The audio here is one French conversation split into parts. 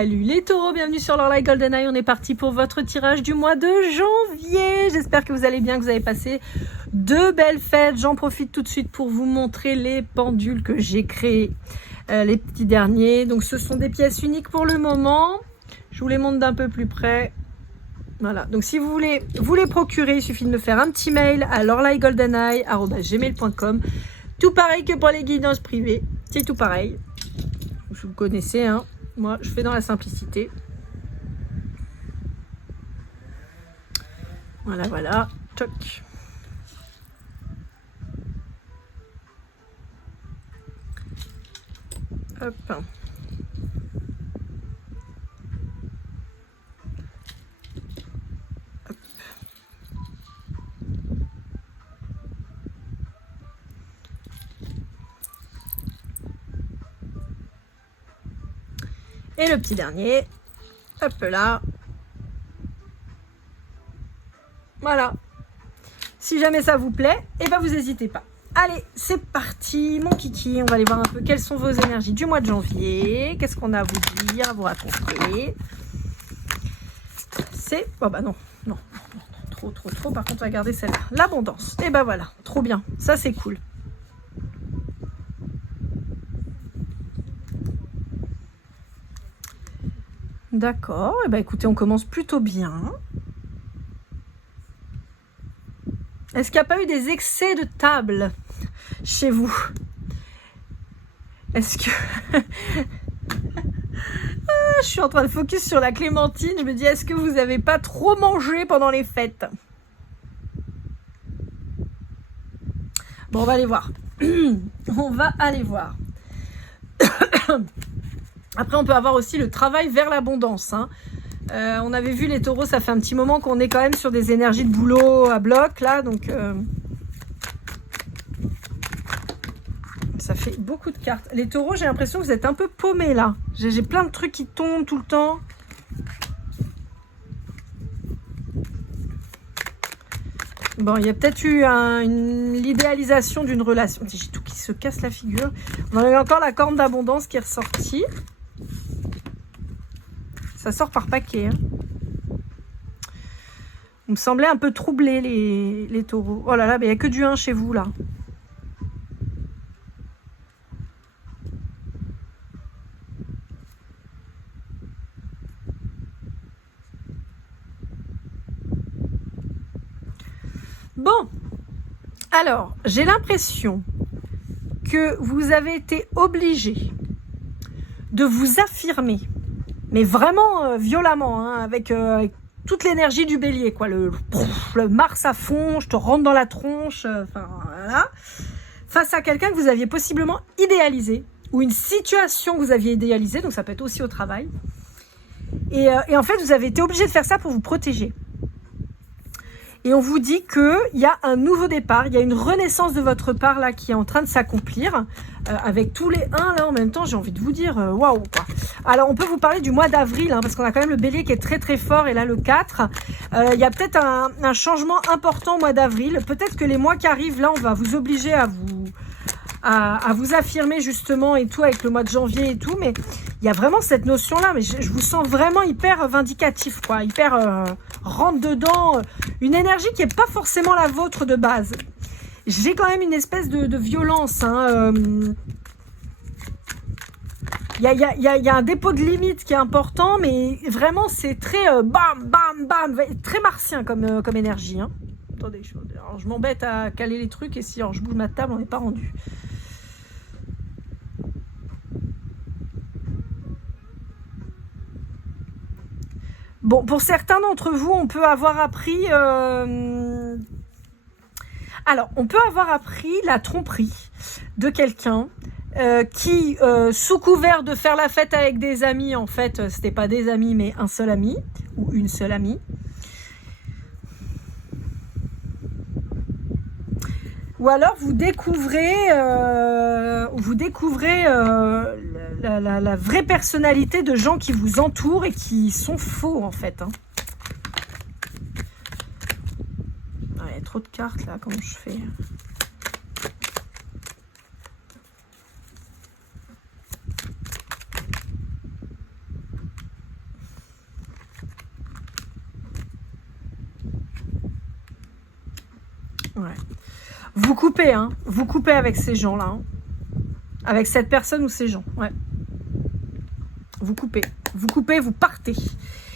Salut les taureaux, bienvenue sur l'Orlaï Golden Eye. On est parti pour votre tirage du mois de janvier. J'espère que vous allez bien, que vous avez passé de belles fêtes. J'en profite tout de suite pour vous montrer les pendules que j'ai créées, les petits derniers. Donc ce sont des pièces uniques pour le moment. Je vous les montre d'un peu plus près. Voilà, donc si vous voulez vous les procurer, il suffit de me faire un petit mail à lorlaïgoldeneye@gmail.com. Tout pareil que pour les guidances privées, c'est tout pareil. Vous connaissez, hein. Moi, je fais dans la simplicité. Voilà, voilà. Toc. Hop. Hop. Et le petit dernier. Hop là. Voilà. Si jamais ça vous plaît, et ben vous n'hésitez pas. Allez, c'est parti, mon kiki. On va aller voir un peu quelles sont vos énergies du mois de janvier. Qu'est-ce qu'on a à vous dire, à vous raconter. C'est... Oh bah non, non, non, non, trop. Par contre, on va garder celle-là. L'abondance. Et ben voilà, trop bien. Ça, c'est cool. D'accord. Et ben écoutez, on commence plutôt bien. Est-ce qu'il n'y a pas eu des excès de table chez vous? Est-ce que... je suis en train de focus sur la clémentine. Je me dis, est-ce que vous n'avez pas trop mangé pendant les fêtes? Bon, on va aller voir. On va aller voir. Après, on peut avoir aussi le travail vers l'abondance, hein. On avait vu les taureaux, ça fait un petit moment qu'on est quand même sur des énergies de boulot à bloc, là, donc ça fait beaucoup de cartes. Les taureaux, j'ai l'impression que vous êtes un peu paumés, là. J'ai plein de trucs qui tombent tout le temps. Bon, il y a peut-être eu l'idéalisation d'une relation. J'ai tout qui se casse la figure. On a encore la corne d'abondance qui est ressortie. Ça sort par paquet, hein. Vous me semblez un peu troublés, les taureaux. Oh là là, mais il n'y a que du 1 chez vous, là. Bon. Alors, j'ai l'impression que vous avez été obligé de vous affirmer. Mais vraiment violemment, hein, avec toute l'énergie du bélier, quoi. Le Mars à fond, je te rentre dans la tronche, enfin voilà. Face à quelqu'un que vous aviez possiblement idéalisé, ou une situation que vous aviez idéalisée, donc ça peut être aussi au travail. Et en fait, vous avez été obligé de faire ça pour vous protéger. Et on vous dit qu'il y a un nouveau départ, il y a une renaissance de votre part là qui est en train de s'accomplir. Avec tous les 1 là en même temps, j'ai envie de vous dire waouh quoi. Alors on peut vous parler du mois d'avril, hein, parce qu'on a quand même le bélier qui est très fort, et là le 4. Il y a peut-être un changement important au mois d'avril. Peut-être que les mois qui arrivent là, on va vous obliger à vous affirmer justement et tout, avec le mois de janvier et tout, mais il y a vraiment cette notion là, mais je vous sens vraiment hyper vindicatif, quoi, hyper rentre dedans, une énergie qui est pas forcément la vôtre de base. J'ai quand même une espèce de violence, hein. Il y a un dépôt de limite qui est important, mais vraiment c'est très bam, très martien comme énergie, hein. Attendez, alors je m'embête à caler les trucs, et si alors, je bouge ma table, on n'est pas rendu. Bon, pour certains d'entre vous, on peut avoir appris... Alors, on peut avoir appris la tromperie de quelqu'un qui, sous couvert de faire la fête avec des amis, en fait, c'était pas des amis, mais un seul ami, ou une seule amie. Ou alors vous découvrez la vraie personnalité de gens qui vous entourent et qui sont faux, en fait, hein. Ah, il y a trop de cartes là, comment je fais? Vous coupez, hein. Vous coupez avec ces gens-là. Hein. Avec cette personne ou ces gens. Ouais. Vous coupez. Vous coupez, vous partez.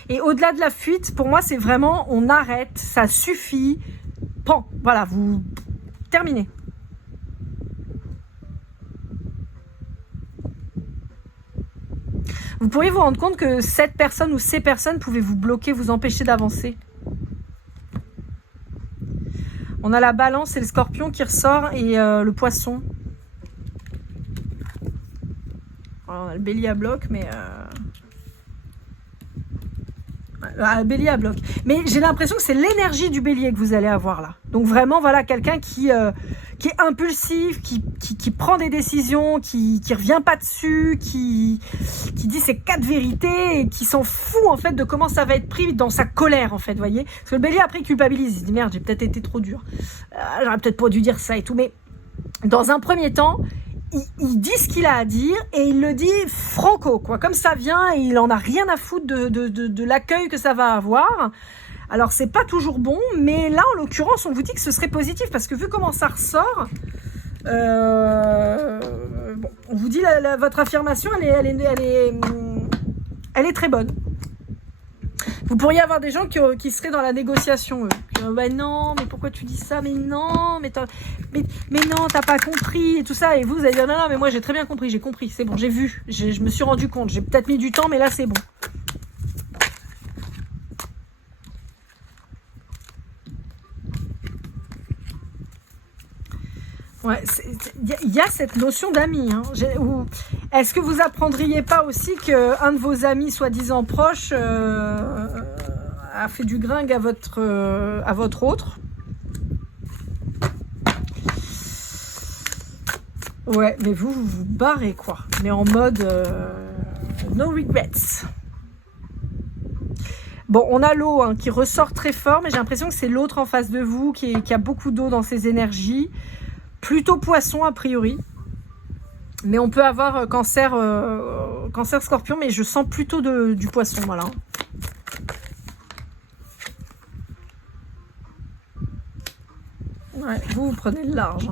Et au-delà de la fuite, pour moi, c'est vraiment, on arrête, ça suffit. Pan, voilà, vous terminez. Vous pourriez vous rendre compte que cette personne ou ces personnes pouvaient vous bloquer, vous empêcher d'avancer. On a la balance et le scorpion qui ressort et le poisson. Alors, on a le bélier à bloc, mais... le bélier à bloc. Mais j'ai l'impression que c'est l'énergie du bélier que vous allez avoir là. Donc vraiment, voilà, quelqu'un qui est impulsif, qui prend des décisions, qui revient pas dessus, qui dit ses 4 vérités et qui s'en fout en fait de comment ça va être pris dans sa colère en fait, voyez. Parce que le bélier après il culpabilise, il se dit merde, j'ai peut-être été trop dur. J'aurais peut-être pas dû dire ça et tout, mais dans un premier temps, il dit ce qu'il a à dire et il le dit franco, quoi. Comme ça vient et il en a rien à foutre de l'accueil que ça va avoir. Alors c'est pas toujours bon, mais là en l'occurrence on vous dit que ce serait positif parce que vu comment ça ressort, bon, on vous dit votre affirmation elle est très bonne. Vous pourriez avoir des gens qui seraient dans la négociation. Bah non, mais pourquoi tu dis ça? Mais non, mais non, t'as pas compris et tout ça. Et vous allez dire non, mais moi j'ai très bien compris, j'ai compris, c'est bon, j'ai vu, je me suis rendu compte. J'ai peut-être mis du temps, mais là c'est bon. Ouais, il y a cette notion d'amis. Hein. Est-ce que vous apprendriez pas aussi qu'un de vos amis soi-disant proches a fait du gringue à votre autre? Ouais, mais vous vous barrez quoi. Mais en mode no regrets. Bon, on a l'eau hein, qui ressort très fort, mais j'ai l'impression que c'est l'autre en face de vous qui a beaucoup d'eau dans ses énergies. Plutôt poisson a priori. Mais on peut avoir cancer scorpion, mais je sens plutôt du poisson, voilà. Ouais, vous prenez le large.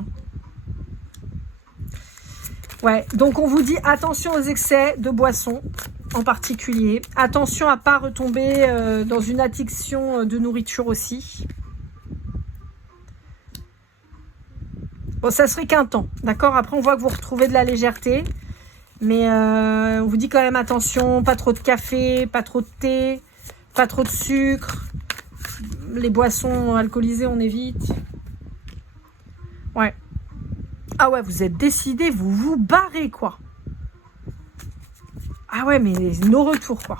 Ouais, donc on vous dit attention aux excès de boissons en particulier. Attention à ne pas retomber dans une addiction de nourriture aussi. Bon, ça serait qu'un temps, d'accord? Après, on voit que vous retrouvez de la légèreté. Mais on vous dit quand même attention, pas trop de café, pas trop de thé, pas trop de sucre. Les boissons alcoolisées, on évite. Ouais. Ah ouais, vous êtes décidé, vous vous barrez, quoi. Ah ouais, mais no retour, quoi.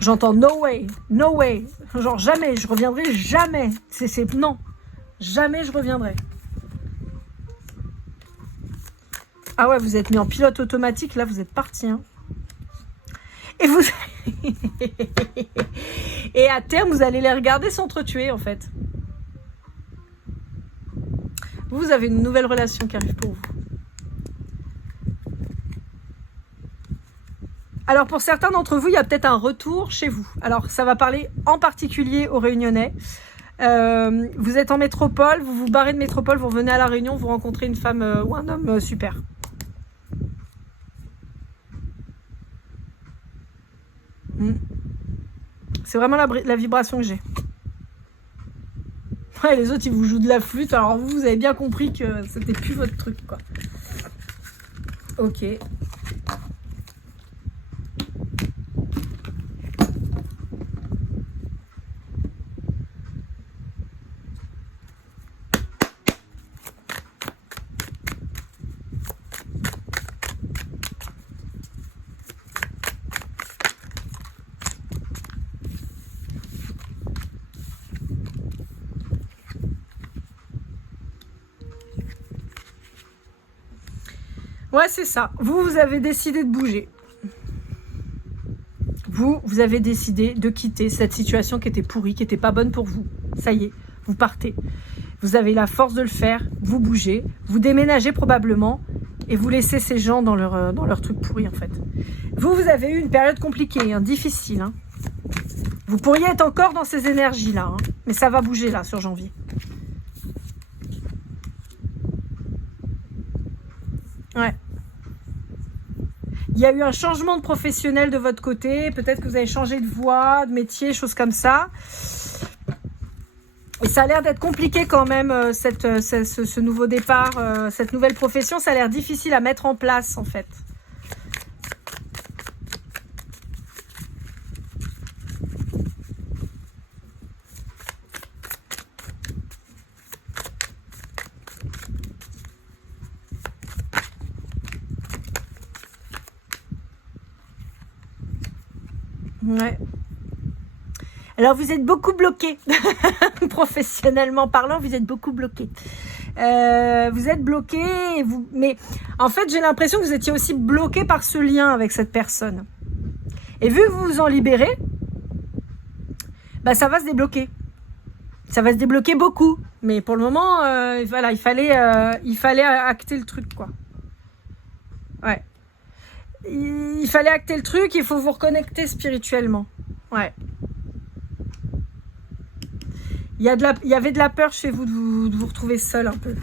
J'entends no way, no way. Genre jamais, je reviendrai jamais. Non, jamais je reviendrai. Ah ouais, vous êtes mis en pilote automatique, là vous êtes parti. Hein. Et vous... Et à terme, vous allez les regarder s'entretuer en fait. Vous avez une nouvelle relation qui arrive pour vous. Alors pour certains d'entre vous, il y a peut-être un retour chez vous. Alors ça va parler en particulier aux Réunionnais. Vous êtes en métropole, vous vous barrez de métropole, vous revenez à La Réunion, vous rencontrez une femme ou un homme super. C'est vraiment la vibration que j'ai. Ouais, les autres ils vous jouent de la flûte, alors vous avez bien compris que c'était plus votre truc quoi. Ok. Ouais, c'est ça. Vous avez décidé de bouger. Vous avez décidé de quitter cette situation qui était pourrie, qui n'était pas bonne pour vous. Ça y est, vous partez. Vous avez la force de le faire, vous bougez, vous déménagez probablement et vous laissez ces gens dans leur truc pourri en fait. Vous avez eu une période compliquée, hein, difficile. Hein. Vous pourriez être encore dans ces énergies-là. Hein. Mais ça va bouger là sur janvier. Ouais. Il y a eu un changement de professionnel de votre côté. Peut-être que vous avez changé de voie, de métier, choses comme ça. Et ça a l'air d'être compliqué quand même, ce nouveau départ, cette nouvelle profession. Ça a l'air difficile à mettre en place en fait. Ouais. Alors vous êtes beaucoup bloqué, professionnellement parlant, vous êtes beaucoup bloqué. Vous êtes bloqué, mais en fait j'ai l'impression que vous étiez aussi bloqué par ce lien avec cette personne. Et vu que vous vous en libérez, bah ça va se débloquer. Ça va se débloquer beaucoup. Mais pour le moment, voilà, il fallait acter le truc, quoi. Ouais. Il fallait acter le truc, il faut vous reconnecter spirituellement. Ouais. Il y avait de la peur chez vous de vous retrouver seul un peu.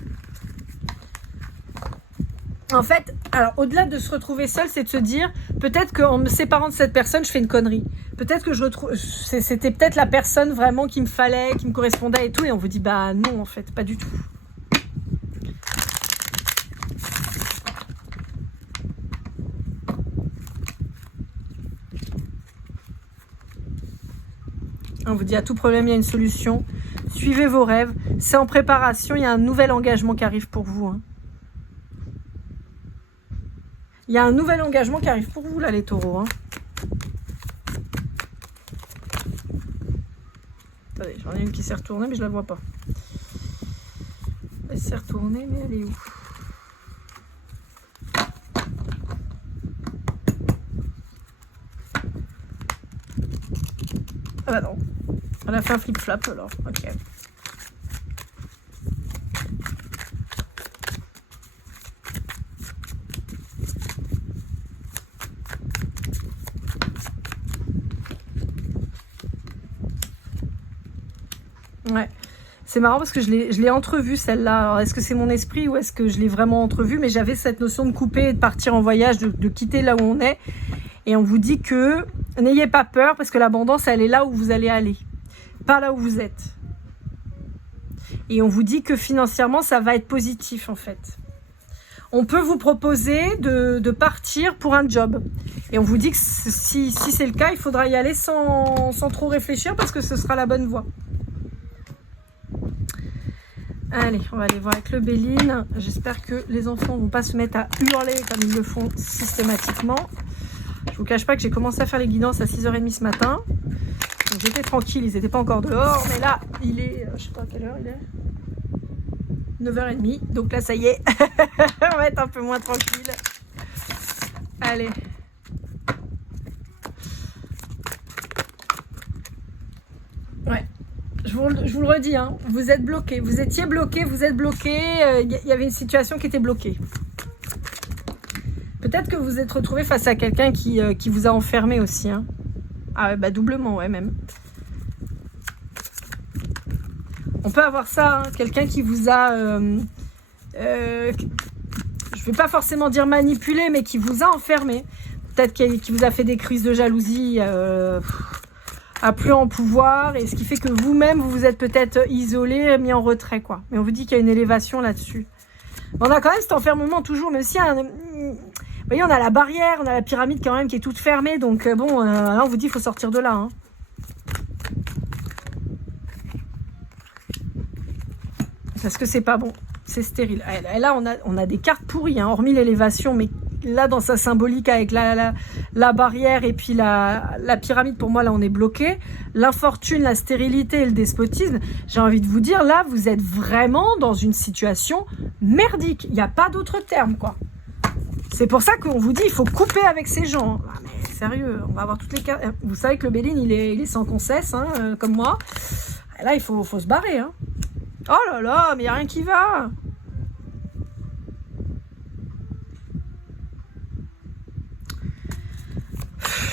En fait, alors au-delà de se retrouver seul, c'est de se dire, peut-être qu'en me séparant de cette personne, je fais une connerie. Peut-être que c'était peut-être la personne vraiment qu'il me fallait, qui me correspondait et tout, et on vous dit, bah non, en fait, pas du tout. On vous dit, à tout problème, il y a une solution. Suivez vos rêves. C'est en préparation, il y a un nouvel engagement qui arrive pour vous. Hein. Il y a un nouvel engagement qui arrive pour vous, là, les taureaux. Hein. Attendez, j'en ai une qui s'est retournée, mais je la vois pas. Elle s'est retournée, mais elle est où? Ah bah non. Elle a fait un flip-flap, alors. Ok. Ouais. C'est marrant parce que je l'ai entrevue celle-là. Alors est-ce que c'est mon esprit ou est-ce que je l'ai vraiment entrevue? Mais j'avais cette notion de couper et de partir en voyage, de quitter là où on est. Et on vous dit que n'ayez pas peur parce que l'abondance, elle est là où vous allez aller. Pas là où vous êtes. Et on vous dit que financièrement, ça va être positif en fait. On peut vous proposer de partir pour un job. Et on vous dit que si c'est le cas, il faudra y aller sans trop réfléchir parce que ce sera la bonne voie. Allez, on va aller voir avec le Béline. J'espère que les enfants ne vont pas se mettre à hurler comme ils le font systématiquement. Je vous cache pas que j'ai commencé à faire les guidances à 6h30 ce matin. Donc j'étais tranquille, ils n'étaient pas encore dehors. Mais là, il est, je sais pas à quelle heure il est. 9h30. Donc là, ça y est. On va être un peu moins tranquille. Allez. Ouais. Je vous le redis, hein, vous êtes bloqué, vous étiez bloqué, vous êtes bloqué, il y avait une situation qui était bloquée. Peut-être que vous vous êtes retrouvé face à quelqu'un qui vous a enfermé aussi. Hein. Ah bah doublement, ouais même. On peut avoir ça, hein, quelqu'un qui vous a, je vais pas forcément dire manipulé, mais qui vous a enfermé. Peut-être qui vous a fait des crises de jalousie, à plus en pouvoir, et ce qui fait que vous-même, vous vous êtes peut-être isolé, mis en retrait, quoi. Mais on vous dit qu'il y a une élévation là-dessus. On a quand même cet enfermement toujours, mais aussi, vous voyez, on a la barrière, on a la pyramide quand même qui est toute fermée, donc bon, là, on vous dit qu'il faut sortir de là. Hein. Parce que c'est pas bon, c'est stérile. Et là, on a des cartes pourries, hein, hormis l'élévation, mais là, dans sa symbolique, avec la barrière et puis la pyramide, pour moi, là, on est bloqué. L'infortune, la stérilité et le despotisme, j'ai envie de vous dire, là, vous êtes vraiment dans une situation merdique. Il n'y a pas d'autre terme, quoi. C'est pour ça qu'on vous dit, il faut couper avec ces gens. Ah, mais sérieux, on va avoir toutes les cartes. Vous savez que le Béline, il est sans concesse, hein, comme moi. Et là, il faut se barrer, hein. Oh là là, mais il n'y a rien qui va.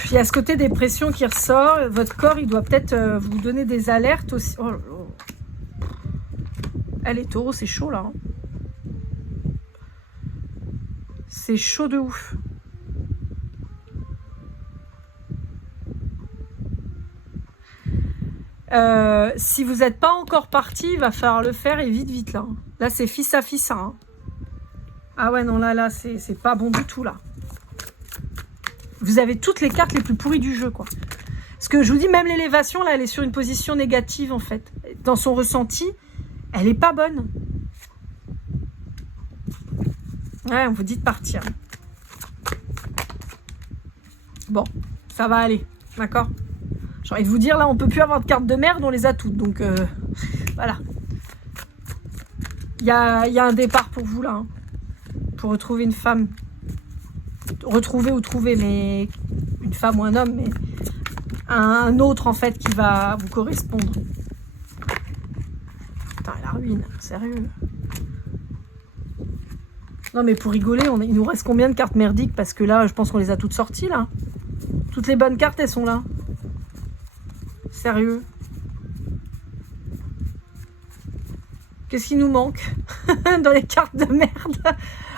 Il y a ce côté dépression qui ressort. Votre corps, il doit peut-être vous donner des alertes aussi. Oh là là. Les taureaux, c'est chaud là. Hein. C'est chaud de ouf. Si vous n'êtes pas encore parti, il va falloir le faire et vite, vite là. Là, c'est fils à fils. Hein. Ah ouais, non, là, c'est pas bon du tout là. Vous avez toutes les cartes les plus pourries du jeu, quoi. Parce que je vous dis, même l'élévation, là, elle est sur une position négative, en fait. Dans son ressenti, elle est pas bonne. Ouais, on vous dit de partir. Bon, ça va aller, d'accord? J'ai envie de vous dire, là, on peut plus avoir de cartes de merde, on les a toutes. Donc, voilà. Il y a un départ pour vous, là. Hein, pour retrouver une femme. Retrouver ou trouver, mais une femme ou un homme, mais un autre, en fait, qui va vous correspondre. Putain, la ruine, sérieux. Non, mais pour rigoler, il nous reste combien de cartes merdiques? Parce que là, je pense qu'on les a toutes sorties, là. Toutes les bonnes cartes, elles sont là. Sérieux. Qu'est-ce qui nous manque dans les cartes de merde?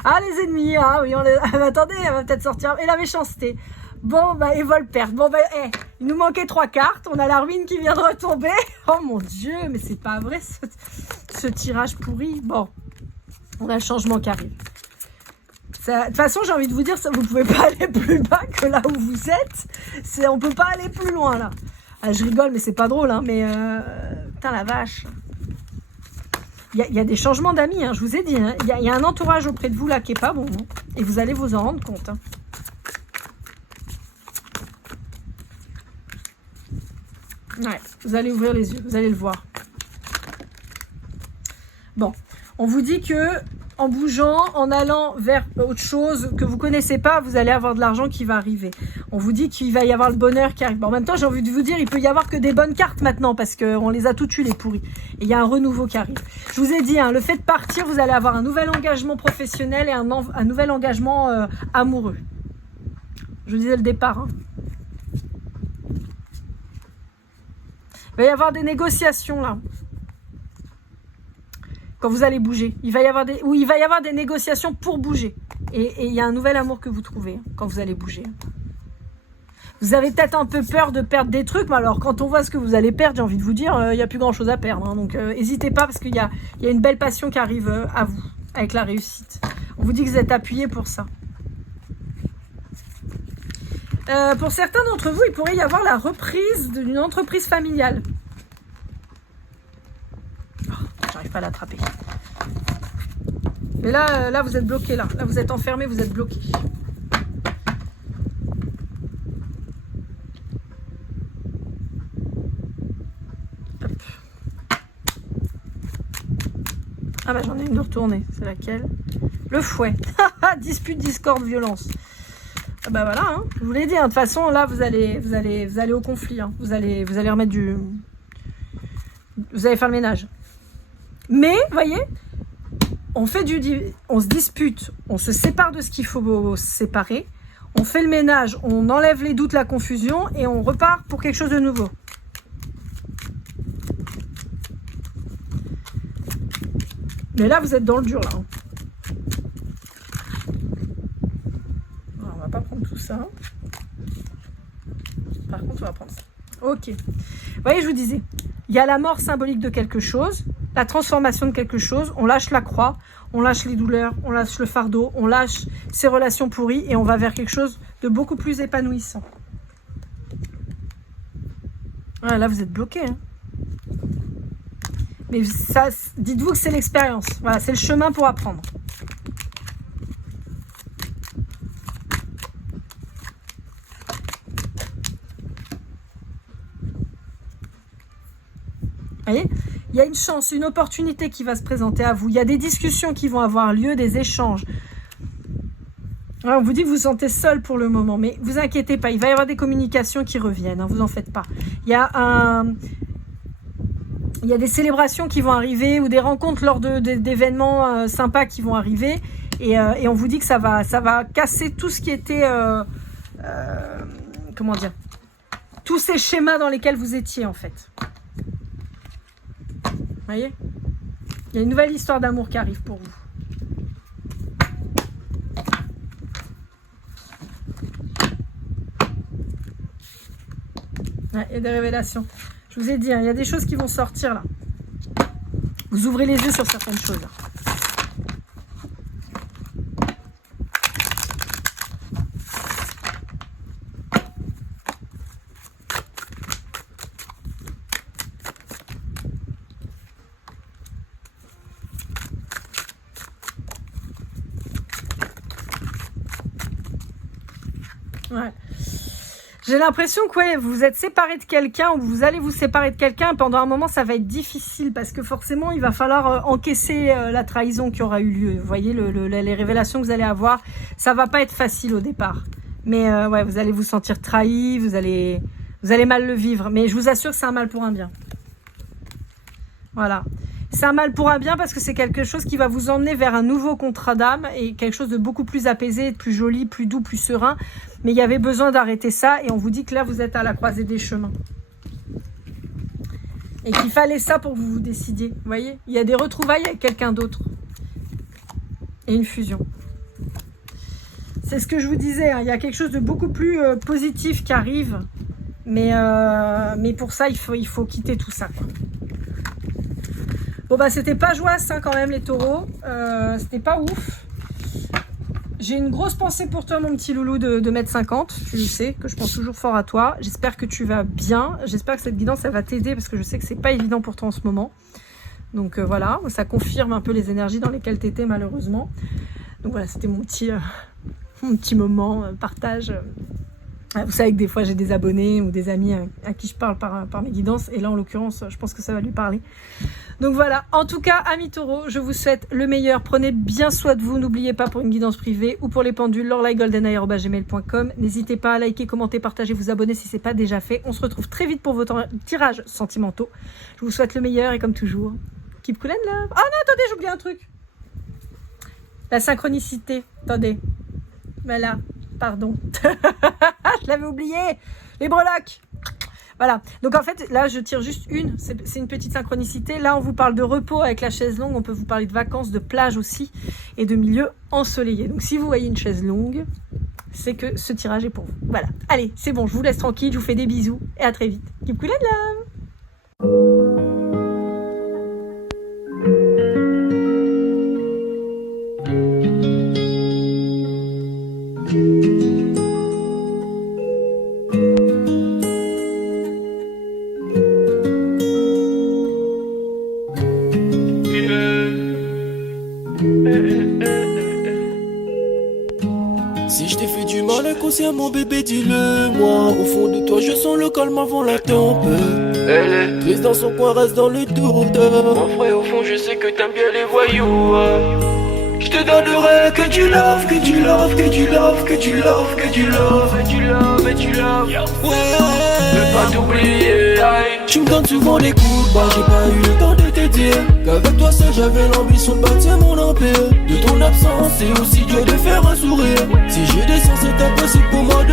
Ah, les ennemis, ah oui, attendez, elle va peut-être sortir. Et la méchanceté. Bon, bah, et Volperte. Bon, bah, il nous manquait 3 cartes. On a la ruine qui vient de retomber. Oh mon Dieu, mais c'est pas vrai, ce tirage pourri. Bon, on a le changement qui arrive. De toute façon, j'ai envie de vous dire, vous ne pouvez pas aller plus bas que là où vous êtes. On ne peut pas aller plus loin, là. Ah, je rigole, mais c'est pas drôle, hein, mais... putain, la vache. Il y a des changements d'amis, hein, je vous ai dit. Hein. Il y a un entourage auprès de vous, là, qui est pas bon. Hein, et vous allez vous en rendre compte. Hein. Ouais, vous allez ouvrir les yeux, vous allez le voir. Bon, on vous dit que... En bougeant, en allant vers autre chose que vous connaissez pas, vous allez avoir de l'argent qui va arriver. On vous dit qu'il va y avoir le bonheur qui arrive. Bon, en même temps, j'ai envie de vous dire, il peut y avoir que des bonnes cartes maintenant parce qu'on les a toutes eues, les pourris. Et il y a un renouveau qui arrive. Je vous ai dit, hein, le fait de partir, vous allez avoir un nouvel engagement professionnel et un nouvel engagement amoureux. Je vous disais le départ. Hein. Il va y avoir des négociations là. Quand vous allez bouger, il va y avoir des négociations pour bouger. Et il y a un nouvel amour que vous trouvez hein, quand vous allez bouger. Vous avez peut-être un peu peur de perdre des trucs, mais alors quand on voit ce que vous allez perdre, j'ai envie de vous dire, il n'y a plus grand-chose à perdre. Hein, donc n'hésitez pas parce qu'il y a une belle passion qui arrive à vous, avec la réussite. On vous dit que vous êtes appuyés pour ça. Pour certains d'entre vous, il pourrait y avoir la reprise d'une entreprise familiale. J'arrive pas à l'attraper. Mais là, vous êtes bloqué. Là, vous êtes enfermé, vous êtes bloqué. Hop. Ah bah j'en ai une de retournée. C'est laquelle? Le fouet. Dispute, discorde, violence. Ah bah voilà. Hein. Je vous l'ai dit. Hein. De toute façon, là, vous allez au conflit. Hein. Vous allez remettre du. Vous allez faire le ménage. Mais, voyez, on se dispute, on se sépare de ce qu'il faut se séparer, on fait le ménage, on enlève les doutes, la confusion et on repart pour quelque chose de nouveau. Mais là, vous êtes dans le dur, là. Alors, on va pas prendre tout ça. Par contre, on va prendre ça. Ok. Vous voyez, je vous disais, il y a la mort symbolique de quelque chose, la transformation de quelque chose, on lâche la croix, on lâche les douleurs, on lâche le fardeau, on lâche ces relations pourries et on va vers quelque chose de beaucoup plus épanouissant. Voilà, là, vous êtes bloqué. Hein. Mais ça, dites-vous que c'est l'expérience. Voilà, c'est le chemin pour apprendre. Vous voyez ? Il y a une chance, une opportunité qui va se présenter à vous. Il y a des discussions qui vont avoir lieu, des échanges. Alors, on vous dit que vous vous sentez seul pour le moment, mais vous inquiétez pas, il va y avoir des communications qui reviennent, hein, vous en faites pas. Il y a des célébrations qui vont arriver ou des rencontres lors d'événements sympas qui vont arriver et on vous dit que ça va casser tout ce qui était, comment dire, tous ces schémas dans lesquels vous étiez en fait. Vous voyez ? Il y a une nouvelle histoire d'amour qui arrive pour vous. Ouais, il y a des révélations. Je vous ai dit, hein, il y a des choses qui vont sortir là. Vous ouvrez les yeux sur certaines choses. Là. Ouais. J'ai l'impression que ouais, vous êtes séparés de quelqu'un ou vous allez vous séparer de quelqu'un. Pendant un moment, ça va être difficile parce que forcément, il va falloir encaisser la trahison qui aura eu lieu. Vous voyez, les révélations que vous allez avoir, ça va pas être facile au départ. Mais ouais, vous allez vous sentir trahi, vous allez mal le vivre. Mais je vous assure que c'est un mal pour un bien. Voilà. C'est un mal pour un bien parce que c'est quelque chose qui va vous emmener vers un nouveau contrat d'âme et quelque chose de beaucoup plus apaisé, de plus joli, plus doux, plus serein. Mais il y avait besoin d'arrêter ça et on vous dit que là, vous êtes à la croisée des chemins. Et qu'il fallait ça pour que vous vous décidiez. Vous voyez, il y a des retrouvailles avec quelqu'un d'autre. Et une fusion. C'est ce que je vous disais, hein, il y a quelque chose de beaucoup plus positif qui arrive. Mais pour ça, il faut quitter tout ça, quoi. Bon bah c'était pas joyeux hein, quand même les taureaux, c'était pas ouf. J'ai une grosse pensée pour toi mon petit loulou de 1m50, tu le sais que je pense toujours fort à toi. J'espère que tu vas bien, j'espère que cette guidance elle va t'aider parce que je sais que c'est pas évident pour toi en ce moment. Donc voilà, ça confirme un peu les énergies dans lesquelles tu étais malheureusement. Donc voilà, c'était mon petit moment partage. Vous savez que des fois j'ai des abonnés ou des amis à qui je parle par mes guidances et là en l'occurrence je pense que ça va lui parler. Donc voilà, en tout cas amis taureaux, je vous souhaite le meilleur, prenez bien soin de vous, n'oubliez pas pour une guidance privée ou pour les pendules, lorlaigoldeneye@gmail.com. N'hésitez pas à liker, commenter, partager, vous abonner si ce n'est pas déjà fait. On se retrouve très vite pour vos tirages sentimentaux. Je vous souhaite le meilleur et comme toujours, keep cool and love. Oh non, attendez, j'ai oublié un truc. La synchronicité, attendez. Voilà. Pardon, je l'avais oublié, les breloques. Voilà, donc en fait, là, je tire juste une, c'est une petite synchronicité. Là, on vous parle de repos avec la chaise longue, on peut vous parler de vacances, de plage aussi, et de milieu ensoleillé. Donc, si vous voyez une chaise longue, c'est que ce tirage est pour vous. Voilà, allez, c'est bon, je vous laisse tranquille, je vous fais des bisous, et à très vite. Keep cool and love. Si je t'ai fait du mal inconsciemment bébé dis-le moi. Au fond de toi je sens le calme avant la tempête. Elle est triste dans son coin, reste dans le doute. Mon frère au fond je sais que t'aimes bien les voyous. Je te donnerai que du love, que du love, que du love, que du love, que du love, et du love, et du love. Ouais, veux pas t'oublier. Tu me donnes souvent des coups de barre, j'ai pas eu le temps de te dire qu'avec toi seul j'avais l'ambition de bâtir mon empire. De ton absence c'est aussi dur de faire un sourire. Si je descends c'est impossible pour moi de